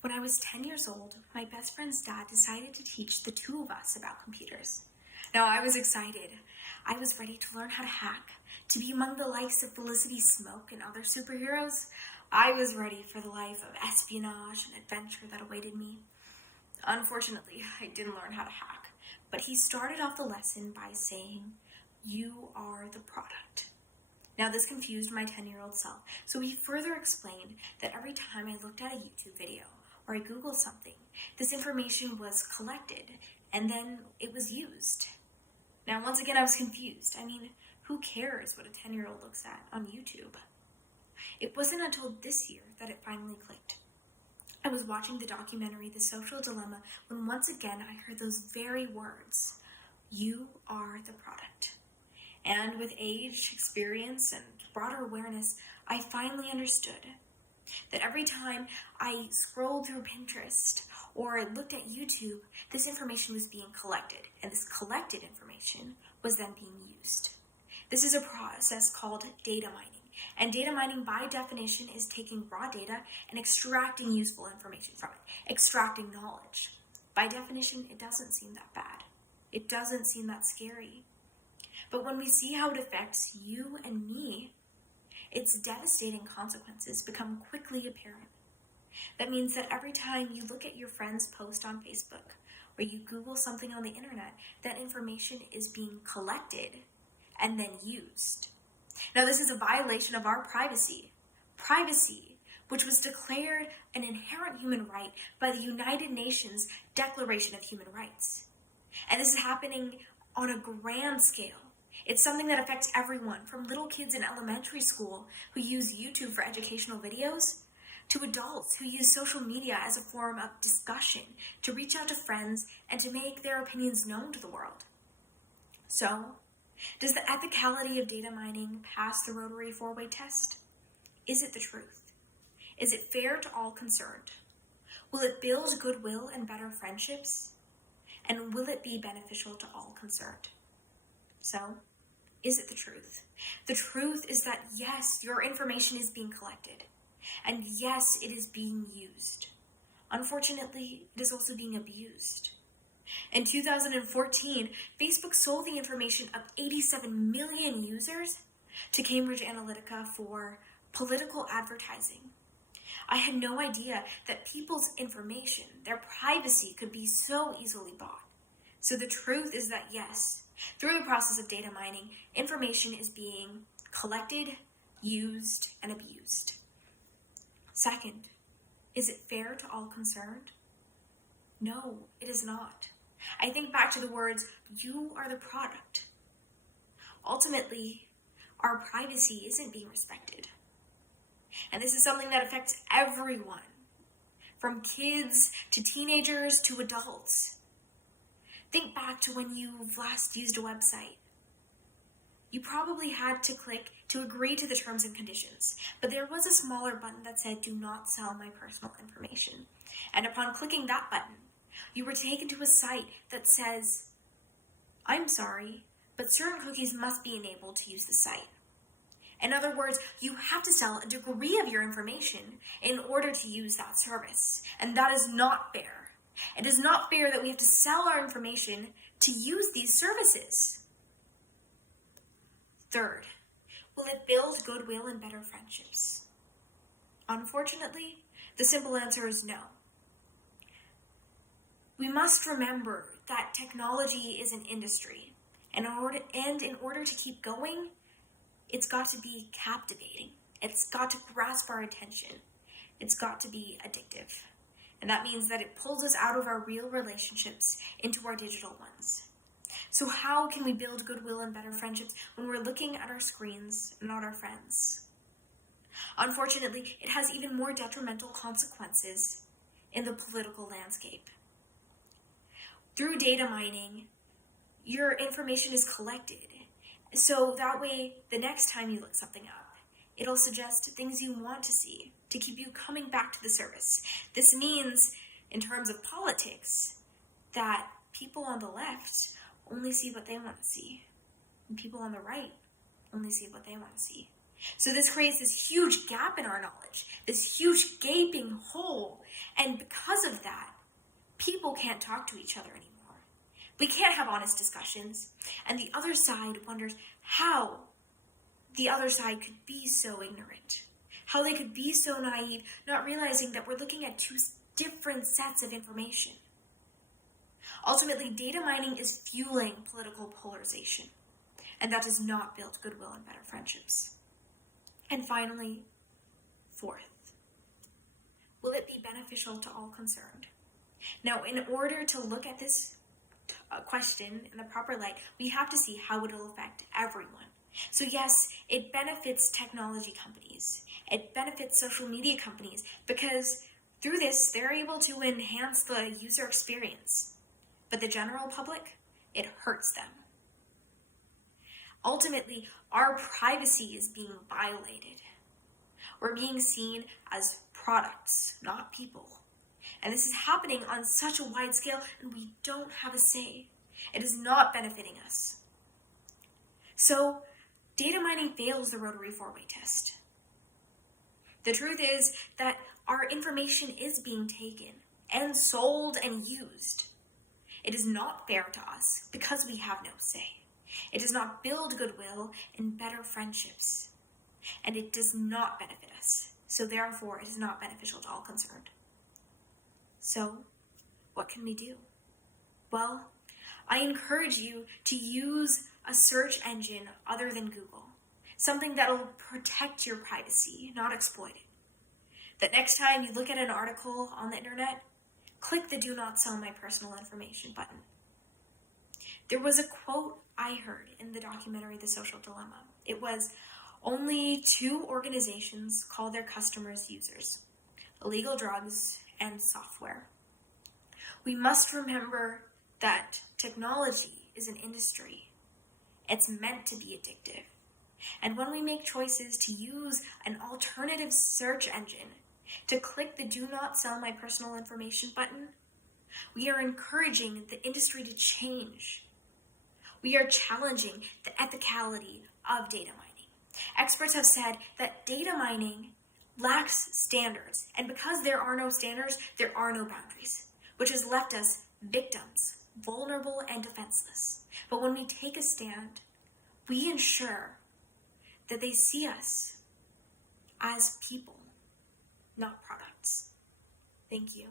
When I was 10 years old, my best friend's dad decided to teach the two of us about computers. Now, I was excited. I was ready to learn how to hack, to be among the likes of Felicity Smoke and other superheroes. I was ready for the life of espionage and adventure that awaited me. Unfortunately, I didn't learn how to hack, but he started off the lesson by saying, "You are the product." Now, this confused my 10-year-old self, so he further explained that every time I looked at a YouTube video or I Googled something, this information was collected and then it was used. Now, once again, I was confused. I mean, who cares what a 10-year-old looks at on YouTube? It wasn't until this year that it finally clicked. I was watching the documentary The Social Dilemma when once again I heard those very words, "You are the product." And with age, experience, and broader awareness, I finally understood that every time I scrolled through Pinterest or looked at YouTube, this information was being collected, and this collected information was then being used. This is a process called data mining. And data mining, by definition, is taking raw data and extracting useful information from it, extracting knowledge. By definition, it doesn't seem that bad. It doesn't seem that scary. But when we see how it affects you and me, its devastating consequences become quickly apparent. That means that every time you look at your friend's post on Facebook or you Google something on the internet, that information is being collected and then used. Now, this is a violation of our privacy, which was declared an inherent human right by the United Nations Declaration of Human Rights. And this is happening on a grand scale. It's something that affects everyone, from little kids in elementary school who use YouTube for educational videos, to adults who use social media as a form of discussion, to reach out to friends and to make their opinions known to the world. So, does the ethicality of data mining pass the Rotary four-way test? Is it the truth? Is it fair to all concerned? Will it build goodwill and better friendships? And will it be beneficial to all concerned? So, is it the truth? The truth is that yes, your information is being collected. And yes, it is being used. Unfortunately, it is also being abused. In 2014, Facebook sold the information of 87 million users to Cambridge Analytica for political advertising. I had no idea that people's information, their privacy, could be so easily bought. So the truth is that yes, through the process of data mining, information is being collected, used, and abused. Second, is it fair to all concerned? No, it is not. I think back to the words, "You are the product." Ultimately, our privacy isn't being respected. And this is something that affects everyone, from kids to teenagers to adults. Think back to when you last used a website. You probably had to click to agree to the terms and conditions, but there was a smaller button that said, "Do not sell my personal information." And upon clicking that button, you were taken to a site that says, "I'm sorry, but certain cookies must be enabled to use the site." In other words, you have to sell a degree of your information in order to use that service. And that is not fair. It is not fair that we have to sell our information to use these services. Third, will it build goodwill and better friendships? Unfortunately, the simple answer is no. We must remember that technology is an industry, and in order to keep going, it's got to be captivating. It's got to grasp our attention. It's got to be addictive. And that means that it pulls us out of our real relationships into our digital ones. So how can we build goodwill and better friendships when we're looking at our screens and not our friends? Unfortunately, it has even more detrimental consequences in the political landscape. Through data mining, your information is collected. So that way, the next time you look something up, it'll suggest things you want to see to keep you coming back to the service. This means, in terms of politics, that people on the left only see what they want to see, and people on the right only see what they want to see. So this creates this huge gap in our knowledge, this huge gaping hole. And because of that, people can't talk to each other anymore. We can't have honest discussions. And the other side wonders how the other side could be so ignorant, how they could be so naive, not realizing that we're looking at two different sets of information. Ultimately, data mining is fueling political polarization, and that does not build goodwill and better friendships. And finally, fourth, will it be beneficial to all concerned? Now, in order to look at this question in the proper light, we have to see how it will affect everyone. So yes, it benefits technology companies. It benefits social media companies because through this, they're able to enhance the user experience. But the general public, it hurts them. Ultimately, our privacy is being violated. We're being seen as products, not people. And this is happening on such a wide scale, and we don't have a say. It is not benefiting us. So, data mining fails the rotary four-way test. The truth is that our information is being taken and sold and used. It is not fair to us because we have no say. It does not build goodwill and better friendships. And it does not benefit us. So therefore, it is not beneficial to all concerned. So, what can we do? Well, I encourage you to use a search engine other than Google. Something that will protect your privacy, not exploit it. That next time you look at an article on the internet, click the "Do Not Sell My Personal Information" button. There was a quote I heard in the documentary The Social Dilemma. It was, "Only two organizations call their customers users: illegal drugs and software." We must remember that technology is an industry. It's meant to be addictive. And when we make choices to use an alternative search engine, to click the "Do Not Sell My Personal Information" button, we are encouraging the industry to change. We are challenging the ethicality of data mining. Experts have said that data mining lacks standards, and because there are no standards, there are no boundaries, which has left us victims, vulnerable and defenseless. But when we take a stand, we ensure that they see us as people, not products. Thank you.